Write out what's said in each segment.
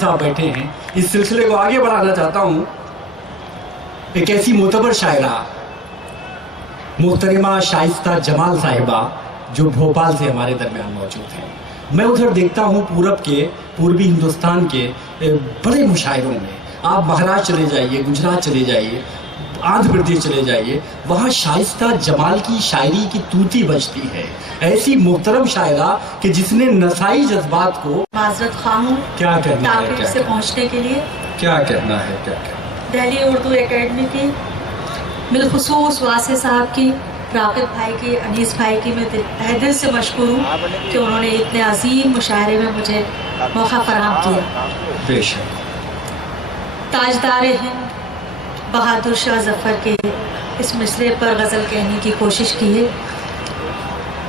صاحب بیٹھے ہیں، اس سلسلے کو آگے بڑھانا چاہتا ہوں۔ ایک ایسی معتبر شاعرہ محترمہ شائستہ جمال صاحبہ جو بھوپال سے ہمارے درمیان موجود ہیں۔ میں ادھر دیکھتا ہوں پوربی ہندوستان کے بڑے مشاعروں میں، آپ مہاراشٹر چلے جائیے، گجرات چلے جائیے، آندھر پردیش چلے جائیے، وہاں شائستہ جمال کی شاعری کی توتی بجتی ہے۔ ایسی محترم شاعرہ کہ جس نے نسائی جذبات کو معذرت خواہ ہوں کیا کہنا ہے، تاکہ سے پہنچنے کے لیے کیا کہنا ہے، کیا کہنا دہلی اردو اکیڈمی کی، بالخصوص واسع صاحب کی، راغب بھائی کی، انیس بھائی کی میں تہہ دل سے مشکور ہوں کہ انہوں نے اتنے عظیم مشاعرے میں مجھے موقع فراہم کیا۔ بے شک۔ تاجدار ہند بہادر شاہ ظفر کے اس مصرعے پر غزل کہنے کی کوشش کی ہے۔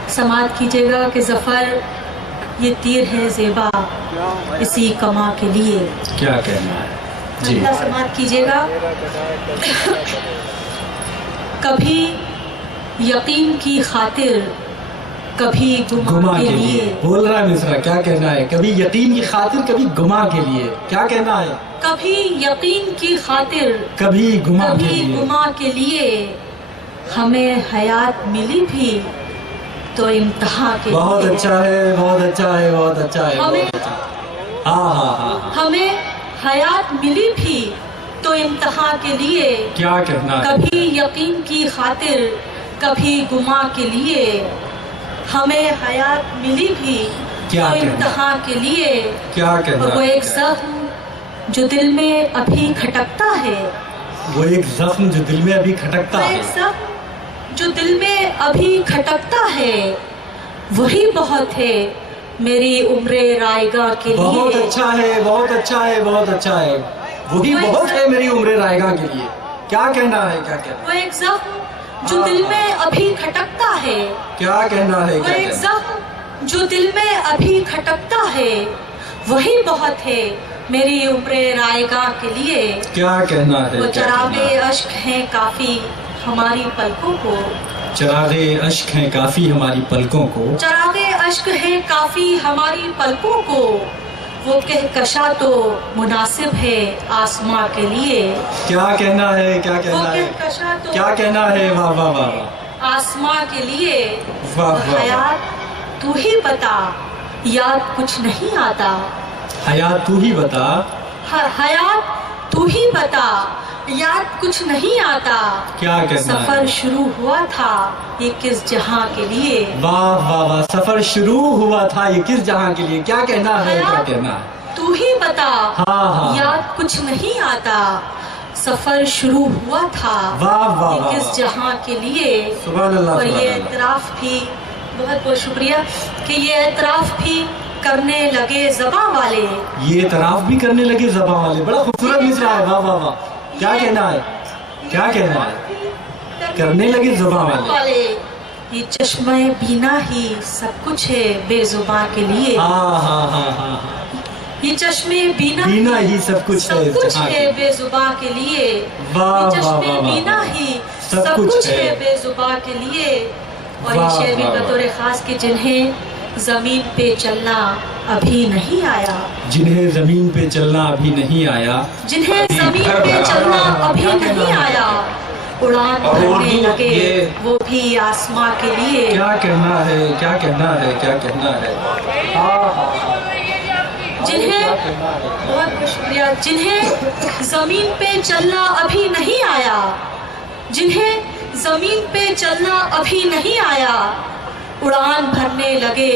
سماعت کیجیے گا کہ ظفر یہ تیر ہے زیبا اسی کما کے لیے۔ کیا کہنا ہے جی، سماعت کیجیے گا۔ کبھی یقین کی خاطر کبھی گما کے لیے۔ بول رہا ہے مصرا، کیا کہنا ہے؟ کبھی یقین کی خاطر کبھی گما کے لیے، کیا کہنا ہے؟ کبھی یقین کی خاطر کبھی گما کے لیے ہمیں حیات ملی بھی تو امتحان کے لیے۔ بہت اچھا ہے، بہت اچھا ہے، بہت اچھا ہے، ہاں ہمیں حیات ملی بھی تو امتحان کے لیے۔ کیا کہنا ہے؟ کبھی یقین کی خاطر کبھی گما کے لیے ہمیں حیات ملی بھی تو امتحان کے لیے۔ کیا کہنا ہے؟ وہ ایک زخم جو دل میں ابھی کھٹکتا ہے، وہ ایک زخم جو دل میں ابھی کھٹکتا ہے، ایک زخم جو دل میں ابھی کھٹکتا ہے، وہی بہت ہے میری عمر رائے گاہ کے لیے۔ بہت اچھا ہے، بہت اچھا ہے، بہت اچھا ہے، وہی بہت ہے میری عمر رائے گاہ کے لیے۔ کیا کہنا ہے، کیا کہنا ہے؟ وہ ایک زخم جو دل میں ابھی کھٹکتا ہے، کیا کہنا ہے؟ وہ ایک زخم جو دل میں ابھی کھٹکتا ہے، وہی بہت ہے میری عمر رائے گاہ کے لیے۔ کیا کہنا ہے؟ وہ چراغے اشک ہیں کافی ہماری پلکوں کو، چراغے اشک ہیں کافی ہماری پلکوں کو، چراغے اشک ہیں کافی ہماری پلکوں کو، وہ کہکشاں تو مناسب ہے آسماں کے لیے۔ کیا کہنا ہے، کیا وہ کہنا ہے، کہکشاں تو کیا کہنا ہے؟ واہ واہ واہ، آسماں کے لیے۔ واہ واہ، حیات تو ہی بتا یاد کچھ نہیں آتا، حیات تو ہی بتا، حیات تو ہی بتا یاد کچھ نہیں آتا۔ کیا کہنا ہے؟ سفر شروع ہوا تھا یہ کس جہاں کے لیے۔ واہ واہ واہ، سفر شروع ہوا تھا یہ کس جہاں کے لیے۔ کیا کہنا ہے، کیا کہنا ہے؟ تو ہی بتا ہاں، یاد کچھ نہیں آتا، سفر شروع ہوا تھا واہ واہ یہ واہ، کس جہاں کے لیے۔ سبحان اللہ، اور سبحان یہ اللہ۔ اعتراف بھی بہت بہت شکریہ کہ یہ اعتراف بھی کرنے لگے زباں والے، یہ اعتراف بھی کرنے لگے زباں والے۔ بڑا خوبصورت مصرع ہے، واہ واہ واہ، کیا کہنا ہے، کیا کہنا ہے؟ کرنے لگے زباں والے۔ یہ چشمہ بینا ہی سب کچھ ہے بے زباں کے لیے۔ ہاں، یہ چشمے بینا ہی سب کچھ ہے بے زباں کے لیے۔ واہ یہ واہ چشمے واہ، بینا ہی سب کچھ ہے بے زباں کے لیے۔ اور یہ شعر بھی بطور خاص کہ جنہیں زمین پہ چلنا ابھی نہیں آیا، جنہیں زمین پہ چلنا ابھی نہیں آیا، جنہیں زمین پہ چلنا ابھی نہیں آیا، اڑان بھرنے لگے وہ بھی آسماں کے لیے۔ کیا کہنا ہے، کیا کہنا ہے، کیا کہنا ہے؟ جنہیں بہت بہت شکریہ، جنہیں زمین پہ چلنا ابھی نہیں آیا، جنہیں زمین پہ چلنا ابھی نہیں آیا، اڑان بھرنے لگے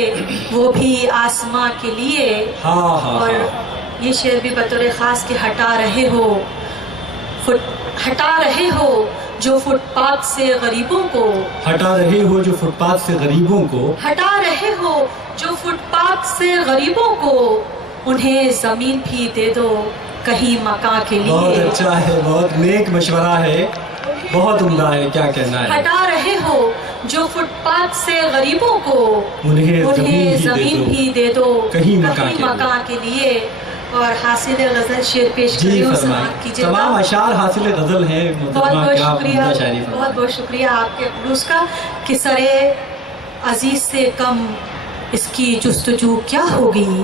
وہ بھی آسماں کے لیے۔ اور یہ شعر بھی بطور خاص کہ ہٹا رہے ہو جو فٹ پاتھ سے غریبوں کو، ہٹا رہے ہو جو فٹ پاتھ سے غریبوں کو، ہٹا رہے ہو جو فٹ پاتھ سے غریبوں کو، انہیں زمین بھی دے دو کہیں مکان کے لیے۔ بہت اچھا ہے، بہت نیک مشورہ ہے، بہت عمدہ ہے، کیا کہنا ہے؟ ہٹا رہے ہو جو فٹ پاتھ سے غریبوں کو، انہیں زمین بھی دے دو کہیں مکان کے لیے۔ اور حاصل غزل شعر پیش کریوں سماعت کیجیے گا۔ تمام اشعار حاصل غزل ہیں، بہت بہت شکریہ، بہت بہت شکریہ آپ کے خلوص کا کہ سرے عزیز سے کم اس کی جستجو کیا ہوگی،